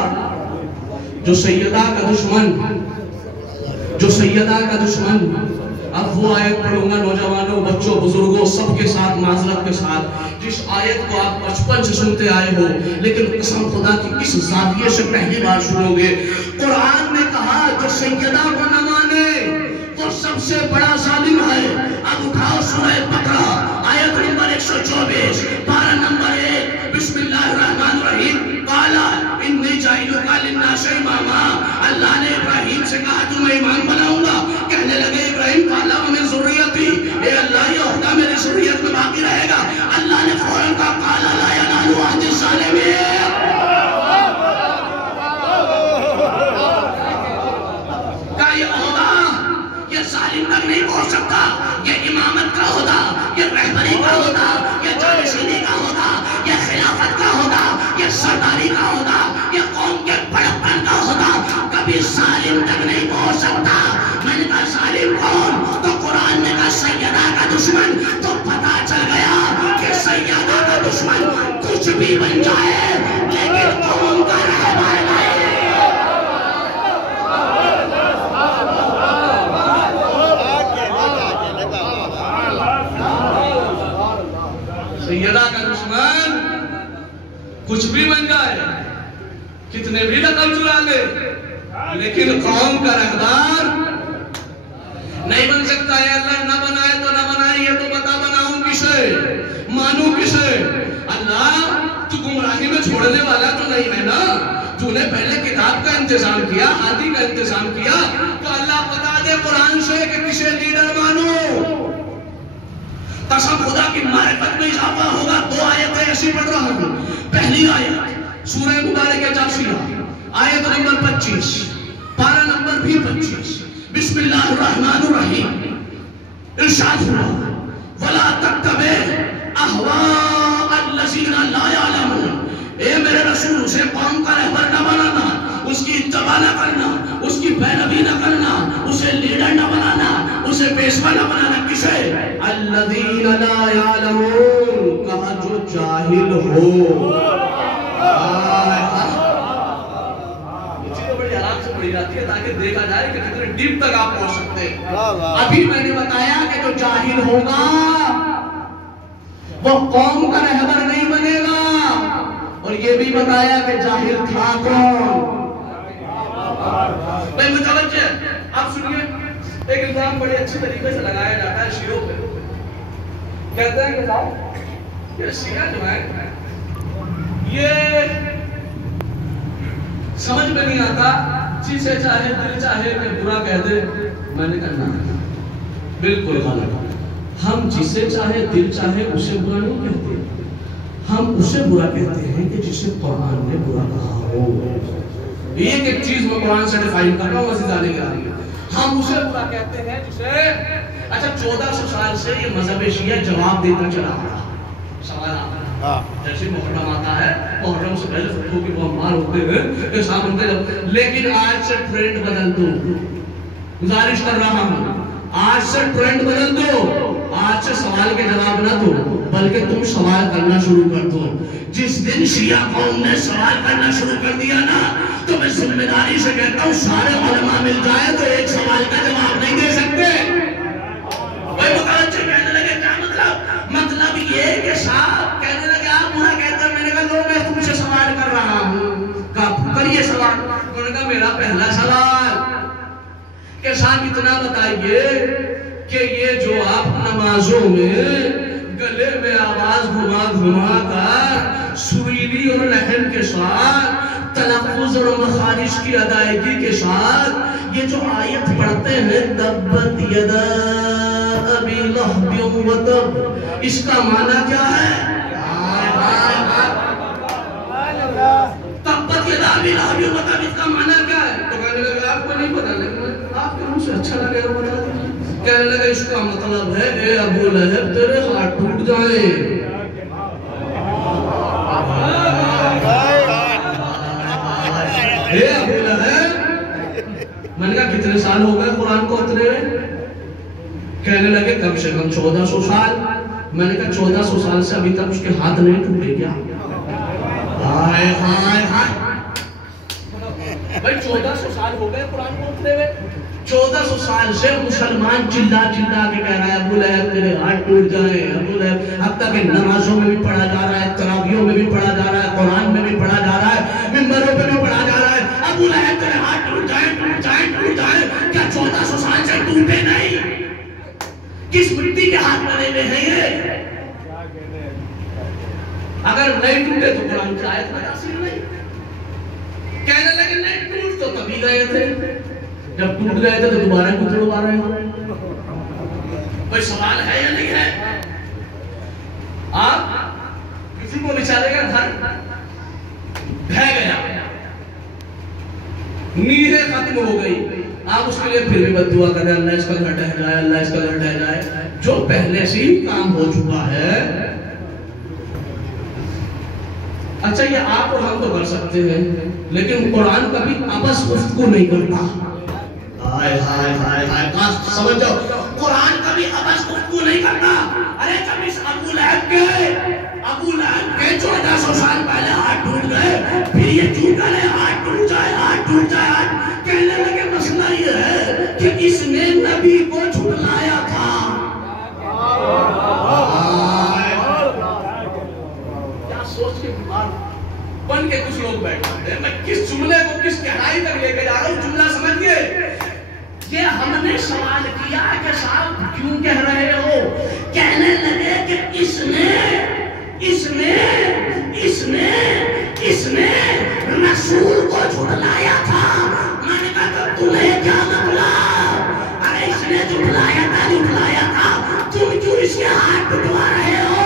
جو سیدہ کا دشمن جو سیدہ کا دشمن. اب وہ آیت پڑھوں گا نوجوانوں, بچوں, بزرگوں, سب کے ساتھ معذرت کے ساتھ, جس آیت کو آپ بچپن سے سنتے آئے ہو لیکن قسم خدا کی اس زاویے سے پہلی بار سنو گے. قرآن نے کہا جو سیدہ کو نہ مانے وہ سب سے بڑا ظالم ہے. اب اٹھاؤ سورہ بقرہ آیت نمبر 124 پارہ نمبر 1. بسم اللہ الرحمن الرحیم. قال انی جاعلک للناس اماما. اللہ نے ابراہیم سے کہا تو میں امام بناؤں گا. کہنے لگے ابراہیم قال ومن ذریتی, اے اللہ یہ عہدہ میری ذریت میں باقی رہے گا. اللہ نے فوراً کہا قال لا ینال عہد الظالمین. کہ یہ عہدہ یہ ظالم تک نہیں پہنچ سکتا. یہ امامت کا عہدہ, یہ رہبری کا عہدہ, یہ جانشینی کا عہدہ, یہ خلافت کا عہدہ, یہ سرداری کا عہدہ, یہ قوم کے بڑپن کا عہدہ کبھی ظالم تک نہیں پہنچ سکتا. میں نے کہا ظالم کون؟ تو قرآن نے کہا سیدہ کا دشمن. تو پتا چل گیا کہ سیدہ کا دشمن کچھ بھی بن جائے لیکن قوم کا رہبر نہیں. سیدہ کا دشمن کچھ بھی بن جائے, کتنے بھی رقم چرا لے, لیکن قوم کا رہبر نہیں بن سکتا ہے. اللہ نہ بنائے تو نہ بنائے, یہ تو بتا بناؤں کسے, مانوں کسے. اللہ تو گمراہی میں چھوڑنے والا تو نہیں ہے نا. تو نے پہلے کتاب کا انتظام کیا, ہادی کا انتظام کیا, تو اللہ بتا دے قرآن سے کہ کسے لیڈر مانو. قسم خدا کی معرفت میں اضافہ ہوگا. 2 آیتیں ایسی پڑھ رہا ہوں. پہلی آیت سورہ مبارکہ جاثیہ آیت نمبر 25 پارہ نمبر بھی 25. بسم اللہ الرحمن الرحیم. ارشاد ہوا وَلَا تَتَّبِعْ أَهْوَاءَ الَّذِينَ لَا يَعْلَمُونَ. اے میرے رسول اسے قوم کا رہبر نہ بنانا, اس کی اتباع نہ کرنا, اس کی پیروی نہ کرنا, اسے لیڈر نہ بنانا, اسے پیشوا نہ بنانا. کسے؟ الَّذِينَ لَا يَعْلَمُونَ. کہا جو جاہل ہو. یہ چیزیں بڑی آرام سے پڑھی جاتی ہے تاکہ دیکھا جائے کہ کتنے ڈیپ تک آپ پہنچ سکتے ہیں. ابھی میں نے بتایا کہ جو جاہل ہوگا وہ قوم کا رہبر نہیں بنے گا, اور یہ بھی بتایا کہ جاہل تھا کون. بھائی متوجہ آپ سنیے, ایک الزام بڑے اچھے طریقے سے لگایا جاتا ہے شیعوں پہ. کہتے ہیں کہ صاحب یہ شیعہ جو ہے یہ سمجھ میں نہیں آتا, جسے چاہے دل چاہے کہ برا کہہ دے. میں نے کہا نا بالکل غلط. ہم جسے چاہے دل چاہے اسے برا نہیں کہتے, ہم اسے برا کہتے ہیں کہ جسے قرآن نے برا کہا ہو. ایک چیز میں قرآن سے ڈیفائن کر رہا ہوں, ویسے جانے کے لیے ہم اسے برا کہتے ہیں جسے. اچھا 1400 سال سے یہ مذہب شیعہ جواب دیتا چلا رہا. سوال آتا ہے جیسے محرم آتا ہے, محرم سے پہلے فتحوں کی وہ امار ہوتے ہیں, لیکن آج سے ٹرینڈ بدل دو. گزارش کر رہا ہوں آج سے ٹرینڈ بدل دو. آج سے سوال کے جواب نہ دو بلکہ تم سوال کرنا شروع کر دو. جس دن شیعہ قوم نے سوال کرنا شروع کر دیا نا, تو میں ذمہ داری سے کہتا ہوں سارے علماء مل جائے تو ایک سوال کا جواب نہیں دے سکتے. بھائی متوجہ کہنے لگے کیا مطلب؟ مطلب یہ کہ صاحب کہنے لگے آپ برا کہتے ہیں. میں نے کہا لو میں تم سے سوال کر رہا ہوں. کہا کریے سوال. انہوں نے کہا میرا پہلا سوال کہ صاحب اتنا بتائیے کہ یہ جو آپ نمازوں میں گلے میں آواز گھما گھما کر سریلی اور لحن کے ساتھ تلفظ اور مخارج کی ادائیگی کے ساتھ یہ جو آیت پڑھتے ہیں تبت یدا ابی لہب وتب, اس کا معنی کیا ہے؟ تبت یدا ابی لہب وتب, اس کا معنی کیا ہے؟ تو کہنے لگے آپ کو نہیں پتا, لیکن آپ کے منہ سے اچھا لگے گا بتا دیجیے. کہنے لگے اس کا مطلب ہے اے ابو لہب تیرے ہاتھ ٹوٹ جائیں. اے ابو لہب, میں نے کہا کتنے سال ہو گئے قرآن کو اترے ہوئے؟ کہنے لگے کم سے کم 1400 سال. میں نے کہا 1400 سال سے ابھی تک اس کے ہاتھ نہیں ٹوٹے کیا؟ ہائے ہائے ہائے. بھائی 1400 سال ہو گئے قرآن کو اترے ہوئے، 1400 سال سے مسلمان چلا چلا کے کہہ رہا ہے ابو لہب تیرے ہاتھ ٹوٹ جائیں، ابو لہب، اب تک نمازوں میں بھی پڑھا جا رہا ہے، تراویحوں میں بھی پڑھا جا رہا ہے، قرآن میں بھی پڑھا جا رہا ہے، منبروں پہ بھی پڑھا جا رہا ہے، ابو لہب تیرے ہاتھ ٹوٹ جائیں ٹوٹ جائیں ٹوٹ جائیں، کیا 1400 سال سے ٹوٹے نہیں؟ کس مٹی کے ہاتھ بنے ہوئے ہیں یہ؟ اگر نہیں ٹوٹے تو قرآن کی آیت میں تاثیر نہیں۔ کہنے لگے نہیں ٹوٹ تو کبھی گئے تھے، جب ٹوٹ گئے تھے تو دوبارہ کچھ لوگ رہے ہیں۔ کوئی سوال ہے یا نہیں ہے؟ آپ کسی کو بیچارے کا گھر ڈھہ گیا، نیریں ختم ہو گئی، آپ اس کے لیے پھر بھی بد دعا کریں اللہ اس کا گھر ڈھہ جائے، اللہ اس کا گھر ڈھہ جائے، جو پہلے سے ہی کام ہو چکا ہے۔ اچھا یہ آپ اور ہم تو کر سکتے ہیں، لیکن قرآن کبھی آپس گفتگو نہیں کرتا۔ ہائے ہائے ہائے ہائے، کاش سمجھ جاؤ، قرآن کبھی آپس گفتگو نہیں کرتا۔ ارے جب اس ابو لہب کے 1400 سال پہلے ہاتھ ٹوٹ گئے، پھر یہ کیوں کرے ہاتھ ٹوٹ جائے ہاتھ ٹوٹ جائے ہاتھ، کہنے لگے مسئلہ یہ ہے کہ اس نے نبی کو جھٹلایا تھا۔ کیا سوچ کے بیمار بن کے کچھ لوگ بیٹھے ہیں، میں کس جملے کو کس گہرائی تک لے کے جا رہا ہوں، جملہ سمجھ گئے؟ یہ ہم نے سوال کیا کہ صاحب کیوں کہہ رہے ہو؟ کہنے لگے کہ اس نے رسول کو جھٹلایا تھا۔ میں نے کہا کہ تمہیں کیا مطلب؟ ارے اس نے جھٹلایا تھا، تم کیوں اس کے ہاتھ پٹوا رہے ہو؟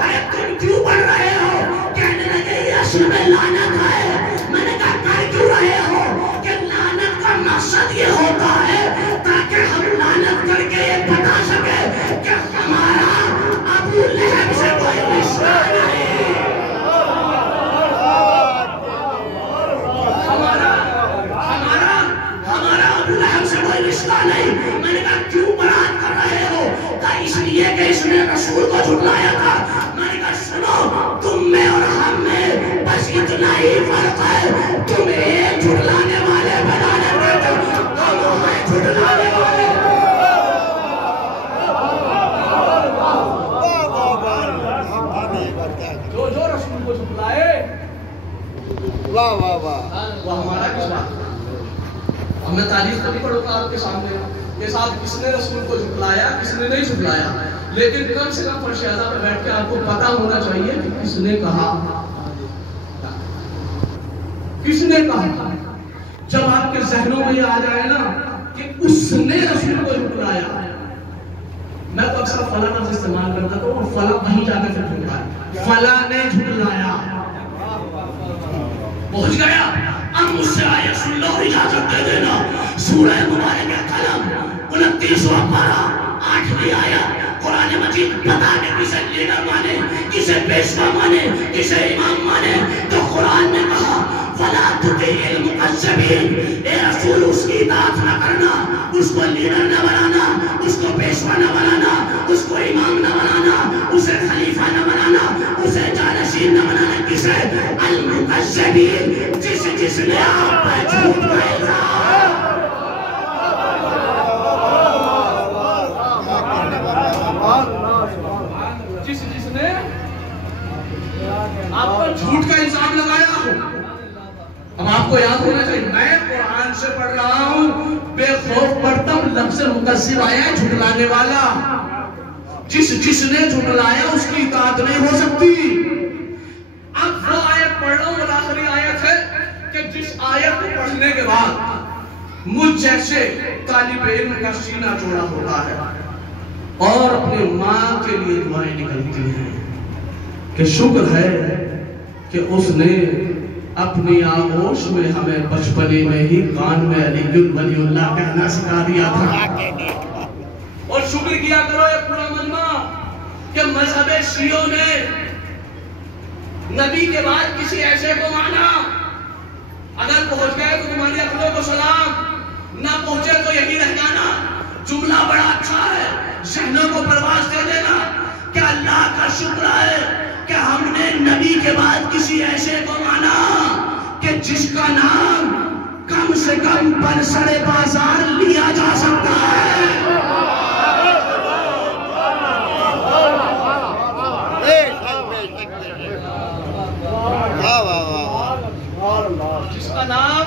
ارے تم کیوں پڑھ رہے ہو؟ کہنے لگے یہ اصل میں لعنت ہے۔ میں نے کہا کر کیوں رہے ہو؟ کہ لعنت کا مقصد یہ ہوتا ہے تاکہ ہم لعنت کر کے یہ بتا سکے کہ ہمارا ابو لہب سے کوئی رشتہ نہیں، ہمارا ابو لہب سے کوئی رشتہ نہیں۔ میں نے کہا کیوں برات کر رہے ہو؟ کہا اس لیے کہ اس نے رسول کو جھٹلایا تھا۔ میں نے کہا سنو، تم میں اور ہم میں بس اتنا ہی فرق ہے، تم ایک جھٹلانے والے بنا لیتے ہو، ہم ہیں جھٹلانے والے۔ جو رسول کو جھٹلائے واہ واہ واہ، وہ ہمارا کس بات؟ اب میں تاریخ تو نہیں پڑھوں گا آپ کے سامنے کہ صاحب کس نے رسول کو جھٹلایا کس نے نہیں جھٹلایا، لیکن کم سے کم فرشیادہ پہ بیٹھ کے آپ کو پتا ہونا چاہیے کہ کس نے کہا، کس نے کہا۔ جب آپ کے ذہنوں میں یہ آ جائے نا کہ اس نے رسول کو جھٹلایا، میں تو اکثر فلاں لفظ استعمال کرتا تو اور فلاں وہیں جا کے پھر جھٹلایا، فلاں نے جھٹلایا، پہنچ گیا۔ اب مجھ سے آئے سن لو، اجازت دے دینا، سورہ مبارکہ قلم 29واں پارہ 8ویں آیت، قرآن مجید بتا کے کسے لیڈر مانے، کسے پیشوا مانے، کسے امام مانے، تو قرآن نے کہا فَلَا تُطِعِ الْمُكَذِّبِينَ، اے رسول اس کی اطاعت نہ کرنا، اس کو لیڈر نہ بنانا، اس کو پیشوا نہ بنانا، اس کو امام نہ بنانا، اسے خلیفہ نہ بنانا، اسے جانشین نہ بنانا، کسے المکذبین، جس نے آپ پر جھوٹ کا الزام، جس نے آپ پر جھوٹ کا الزام لگایا ہو۔ اب آپ کو یاد ہونا چاہیے میں قرآن سے پڑھ رہا ہوں، بے خوف پڑھتا ہوں، لفظ مکذب آیا ہے جھٹلانے والا، جس نے جھٹلایا اس کی اطاعت نہیں ہو سکتی۔ اب وہ آیت پڑھ رہا ہوں اور آخری آیت ہے کہ جس آیت کو پڑھنے کے بعد مجھ جیسے طالب علم کا سینہ چوڑا ہوتا ہے اور اپنے ماں کے لیے دعائیں نکلتی ہیں کہ شکر ہے کہ اس نے اپنی آغوش میں ہمیں بچپنے میں ہی کان میں علی اللہ کہنا سکھا دیا تھا۔ اور شکر کیا کرو یہ پورا مجمع کہ مذہب شیعوں نے نبی کے بعد کسی ایسے کو مانا، اگر پہنچ گئے تو تمہاری عقلوں کو سلام، نہ پہنچے تو یہی رہ جانا۔ جملہ بڑا اچھا ہے، ذہنوں کو پرواز دے دینا کہ اللہ کا شکر ہے کہ ہم نے نبی کے بعد کسی ایسے کو مانا کہ جس کا نام کم سے کم برسر بازار لیا جا سکتا ہے. جس کا نام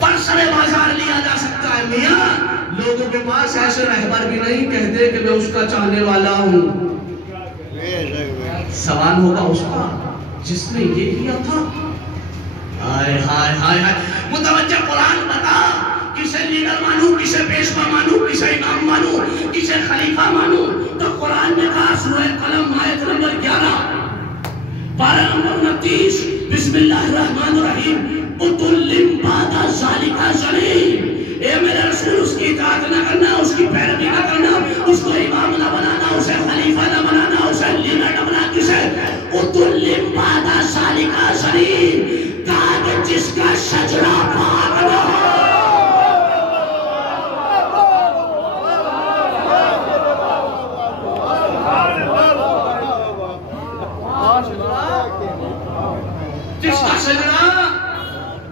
برسر بازار لیا جا سکتا ہے. میاں لوگوں کے پاس ایسے رہبر بھی نہیں کہتے کہ میں اس کا چاہنے والا ہوں. سوال ہوگا اس کا جس نے یہ کیا تھا. ہائے ہائے ہائے ہائے. متوجہ قرآن بتا کسے لیڈر مانوں, کسے پیشوا مانوں, کسے امام مانوں, کسے خلیفہ مانوں. تو قرآن نے کہا سورہ قلم آیت نمبر 11 پارہ نمبر 29 بسم اللہ الرحمن الرحیم اتلم بعد ذالک زنیم. اے میرے رسول اس کی اطاعت نہ کرنا, اس کی پیروی نہ کرنا, اس کو امام نہ بنانا, اسے خلیفہ نہ بنانا, اسے لیڈر نہ بنانا. کسے اتلم بعد ذالک زنیم, کہا کہ جس کا شجرہ پاک نہ ہو.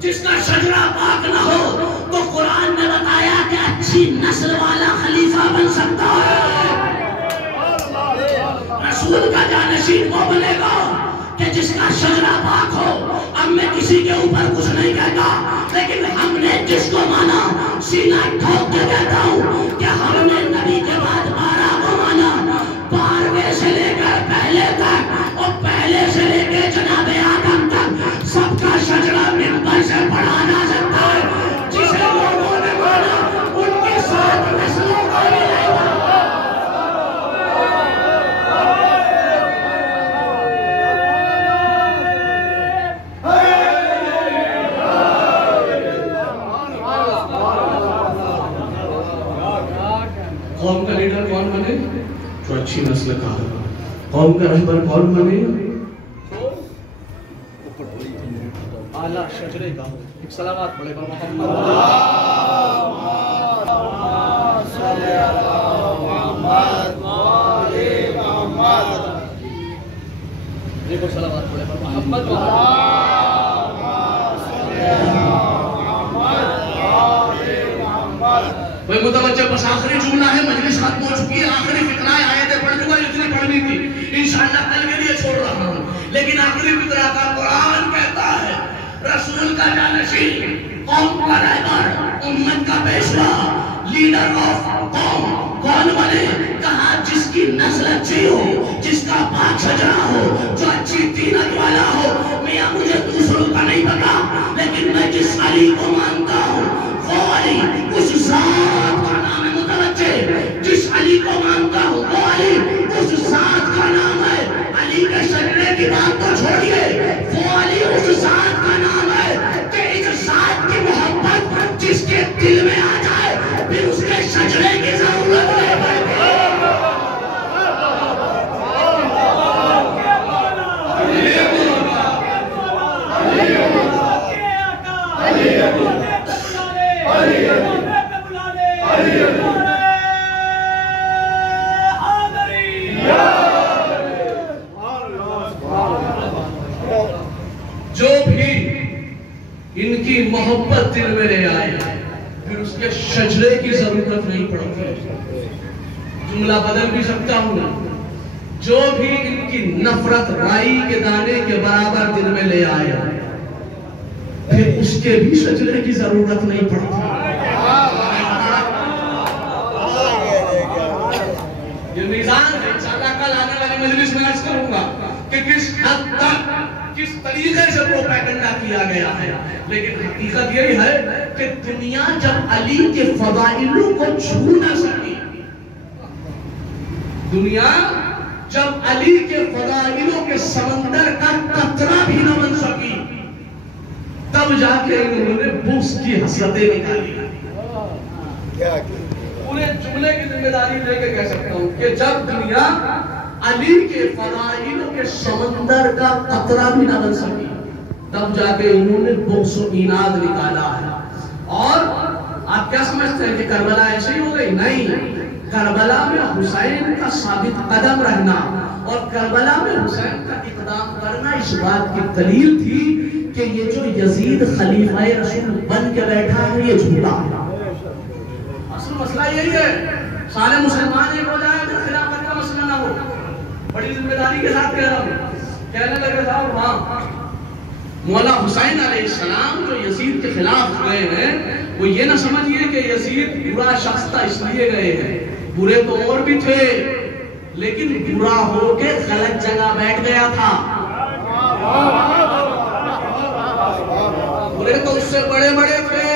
جس کا شجرہ پاک نہ ہو تو قرآن نے بتایا کہ اچھی نسل والا خلیفہ بن سکتا ہے. رسول کا جانشین وہ بنے گا کہ جس کا شجرہ پاک ہو. اب میں کسی کے اوپر کچھ نہیں کہتا, لیکن ہم نے جس کو مانا سینہ ٹھوک کے کہتا ہوں کہ ہم نے نبی کے بعد 12 کو مانا. 12ویں سے لے کر پہلے تک اور پہلے سے لے کے جناب آدم تک سب کا شجرہ منبر سے پڑھا جا سکتا ہے. جسے لوگوں نے مانا ان کے ساتھ نسلوں کا ملے گا. قوم کا لیڈر کون بنے جو اچھی نسل کا ہو. قوم کا رہبر کون بنے اعلیٰ شجرے کا ہو. ایک سلامات پڑھے پر محمد صلی اللہ محمد وآلِ محمد. دیکھو سلامات پڑھے پر محمد بھائی متوجہ. بس آخری جملہ ہے, مجلس ختم ہو چکی ہے. آخری فقرہ آیتیں پڑھ چکا جتنی پڑھنی تھی. انشاءاللہ کل کے لیے چھوڑ رہا ہوں, لیکن آخری فقرہ کا قرآن کہتا ہے رسول کا جانشین, قوم کا رہبر, امت کا پیشوا, لیڈر آف قوم کون بنے. کہا جس کی نسل اچھی ہو, جس کا پاک شجرہ ہو, جو اچھی تینت والا ہو. میاں مجھے دوسروں کا نہیں پتا, لیکن میں جس علی کو مانتا ہوں وہ علی اس ذات کا نام ہے. متوجہ, جس علی کو مانتا ہوں وہ علی اس ذات کا نام ہے. علی کے شجرے کی بات تو چھوڑیے, وہ علی اس ذات کا نام ہے کہ اس ذات کی محبت جس کے دل میں آ جائے پھر اس کے شجرے کی ضرورت نہیں پڑتی. جو بھی ان کی محبت دل میں لے آئے پھر اس کے شجرے کی ضرورت نہیں پڑتی. جملہ بدل بھی سکتا ہوں. جو بھی ان کی نفرت رائی کے دانے کے برابر دل میں لے آئے پھر اس کے بھی شجرے کی ضرورت نہیں پڑتی. یہ میزان ہے. انشاءاللہ کل آنے والی مجلس میں عرض کروں گا کہ کس حد تک کس طریقے سے پروپیگنڈا کیا گیا ہے. لیکن حقیقت یہی ہے کہ دنیا جب علی کے فضائلوں کو چھو نہ سکی, دنیا جب علی کے فضائلوں کے سمندر کا قطرہ بھی نہ بن سکی, تب جا کے انہوں نے بغض کی حسرتیں نکالی. پورے جملے کی ذمہ داری لے کے کہہ سکتا ہوں کہ جب دنیا علی کے فضائلوں کے سمندر کا قطرہ بھی نہ بن سکی, تب جا کے انہوں نے بغض و اناد نکالا ہے. اور آپ کیا سمجھتے ہیں کہ کربلا ایسے ہی ہو گئی؟ نہیں. کربلا میں حسین کا ثابت قدم رہنا اور کربلا میں حسین کا اقدام کرنا اس بات کی دلیل تھی کہ یہ جو یزید خلیفہ رسول بن کے بیٹھا ہے یہ جھوٹا ہے۔ اصل مسئلہ یہی ہے، سارے مسلمان ایک ہو جائیں تو خلافت کا مسئلہ نہ ہو۔ بڑی ذمہ داری کے ساتھ کہہ رہا ہوں، کہنے لگے صاحب ہاں مولا حسین علیہ السلام جو یزید کے خلاف گئے ہیں وہ یہ نہ سمجھئے کہ یزید برا شخص تھا اس لیے گئے ہیں، برے تو اور بھی تھے لیکن برا ہو کے غلط جگہ بیٹھ گیا تھا۔ برے تو اس سے بڑے بڑے تھے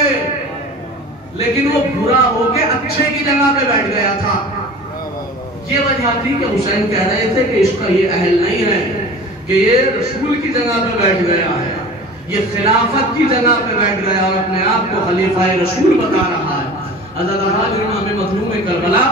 لیکن وہ برا ہو کے اچھے کی جگہ پہ بیٹھ گیا تھا۔ یہ وجہ تھی کہ حسین کہہ رہے تھے کہ اس کا یہ اہل نہیں ہے کہ یہ رسول کی جگہ پہ بیٹھ گیا ہے، یہ خلافت کی جگہ پہ بیٹھ گیا اور اپنے آپ کو خلیفہ رسول بتا رہا ہے۔ حضرت امام مظلوم کربلا